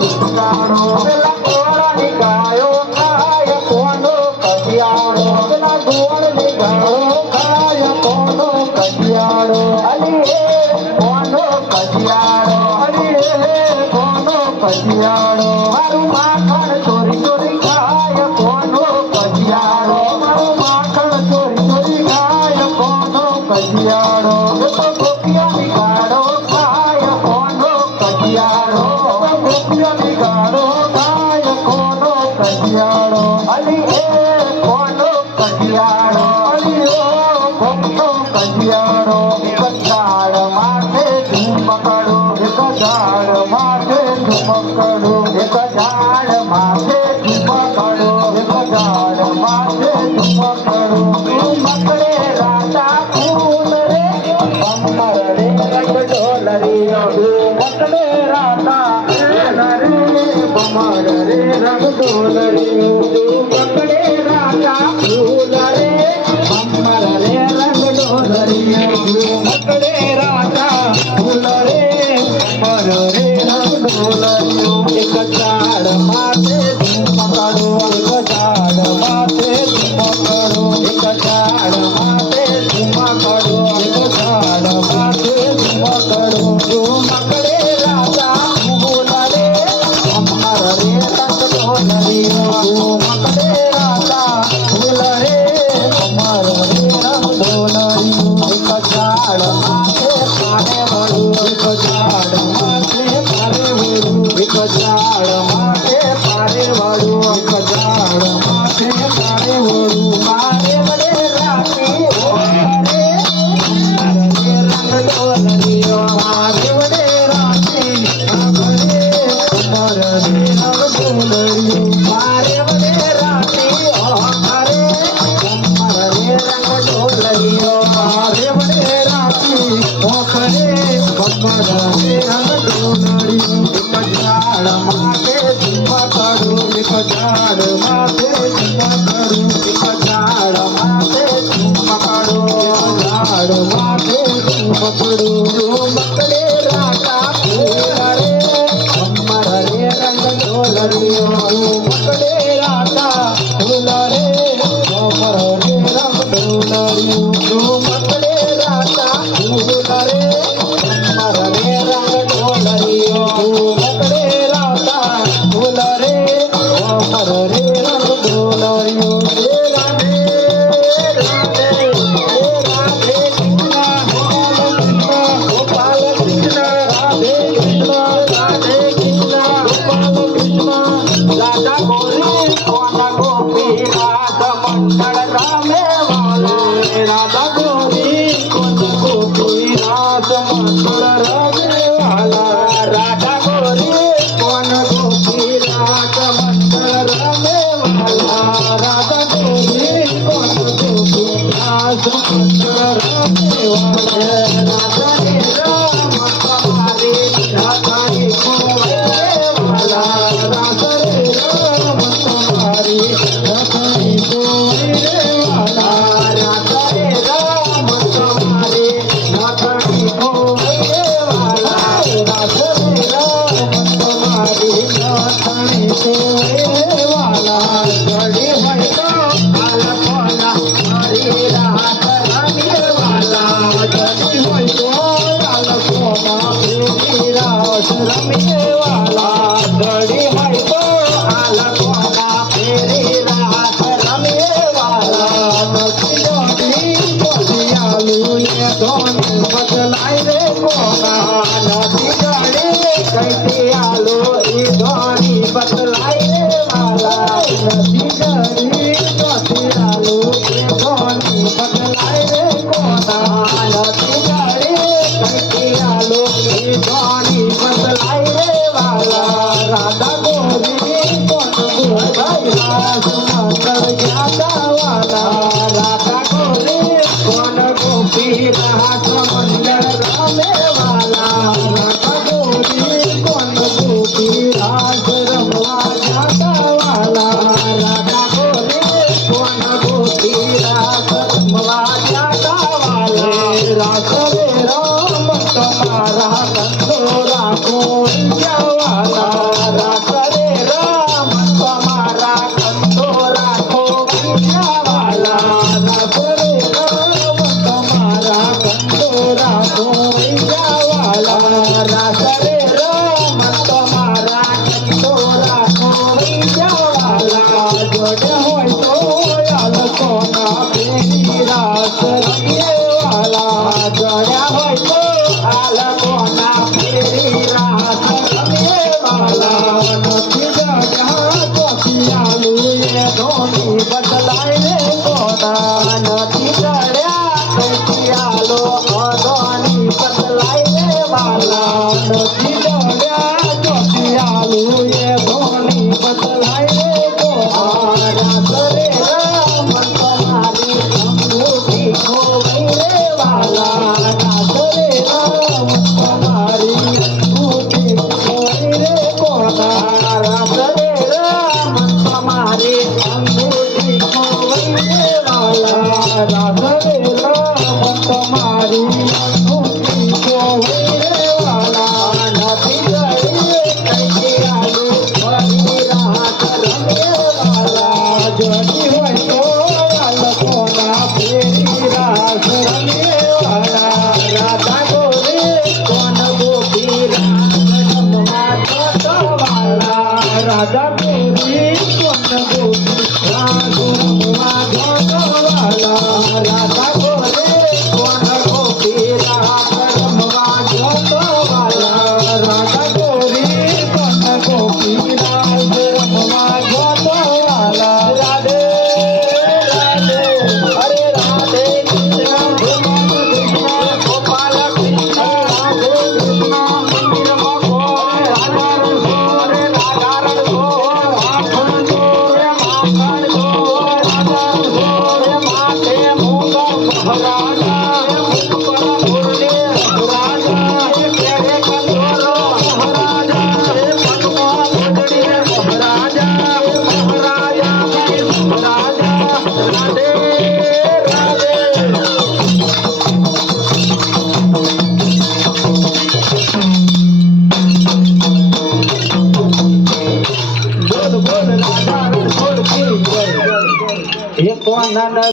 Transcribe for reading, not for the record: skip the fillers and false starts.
વિચારો પેલા ઘોડાની ગાયો ખાય કોનો કજિયાળો પેલા ઘોડની ગાયો ખાય કોનો કજિયાળો અલી કોનો કજિયાળો અલી કોનો કજિયાળો મારું માખણ ચોરી ચોરી ખાય કોનો કજિયાળો મારું માખણ ચોરી ચોરી ખાય કોનો કજિયાળો તો ગોપિયાની ગાળો ખાય કોનો કજિયાળો ગોપિયાની ગાળો ખાય કોનો કજિયાળો અલી કોનો કજિયાળો અલી કોનો કજિયાળો એક ઝાડ માથે ઝુમકડો એક ઝાડ માથે ઝુમકડો એક ઝાડ માથે ઝુમકડો એક ઝાડ માથે ઝુમકડો ઝુમકડે રાધા ફૂલ રે કમર રે રંગ ઢોલરીઓ ઝુમકડે રાધા ફૂલ રે કમર રે રંગ ઢોલરીઓ ઝુમકડે રાધા ફૂલ રે કમર રે રંગ ઢોલરીઓ ઝુમકડે રાધા ફૂલ રે કમર રે રંગ ઢોલરીઓ એક ઝાડ માથે ઝુમકડો એક ઝાડ માથે ઝુમકડો એક ઝાડ માથે ઝુમકડો એક ઝાડ માથે ઝુમકડો ઝુમકડે રાધા ફૂલ રે કમર રે રંગ ઢોલરીઓ ઝુમકડે રાધા ફૂલ રે કમર રે રંગ ઢોલરીઓ એક ઝાડ માથે પાને વળું એક ઝાડ માથે પારે વળું એક ઝાડ માથે પારે વળું એક ઝાડ માથે પારે વળું મારે વડે રાતી રે રંગ ઢોલરીઓ મારે વડે રાતી ઘરે કમર રે રંગ ઢોલરીઓ મારે વડે રાતી ઘરે કમર રે રંગ ઢોલરીઓ મારે વડે રાતી ઘરે કમર રે રંગ ઢોલરીઓ એક ઝાડ માથે ઝુમકડો એક ઝાડ માથે ઝુમકડો એક ઝાડ માથે ઝુમકડો એક ઝાડ માથે ઝુમકડો ઝુમકડે રાધા ફૂલ રે કમર રે રંગ ઢોલરીઓ ઝુમકડે રાધા ફૂલ રે કમર રે રંગ ઢોલરીઓ ઝુમકડે રાધા ફૂલ રે કમર રે રંગ ઢોલરીઓ ઝુમકડે રાધા ફૂલ રે કમર રે રંગ ઢોલરીઓ રાધે રાધે રાધે કૃષ્ણ ગોપાલ કૃષ્ણ રાધે કૃષ્ણ રાધે કૃષ્ણ ગોપાલ કૃષ્ણ રાધા ગોરી કોના ગોપી રાધા મંડળ રામે વાલે રાધા ગોરી કોના ગોપી રાધા મંડળ રામે વાલા રાધા ગોરી કોના ગોપી રાધા મંડળ રામે વાલા રાધા ગોરી કોના ગોપી રાધા મંડળ રામે વાલા રાધા ને રામ તમારે રાધા ને કોવે વાલા રાધા રે રામ તમારે રાધા ને કોવે વાલા રાધા રે રામ તમારે રાધા ને કોવે વાલા રાધા રે રામ તમારે રાધા ને કોવે વાલા ઘડી હોય તો આલા કોલા હરી રાધા રમે વાલા ઘડી હોય તો આલા કોલા પ્રેમી રાસ રમે વાલા ઘડી હોય તો આલા કોલા પ્રેમી રાસ રમે વાલા નથી જોડી બોલિયાલુ ને ધોની બદલાય રે કોના નથી જોડી કઈથી આલો એ ધોની બદલાય રે વાલા નથી જોડી નથી આલો એ ધોની બદલાય રે કોના નથી જોડી કઈથી આલો એ ધોની બદલાય રે વાલા રાધા ગોરી કોન ગોપાઈ રાસ મંડળ જ્ઞાતા વાલા રાધા ગોરી કોન ગોપી રાસ મંડળ રામે વાલા રાધા ગોરી કોન ગોપી રાસ રમવા જાતા વાલા રાધા ગોરી કોન ગોપી રાસ રમવા જાતા વાલા રાસ રે રામ તમારા કંઠો રાખો વાલા ભગવાન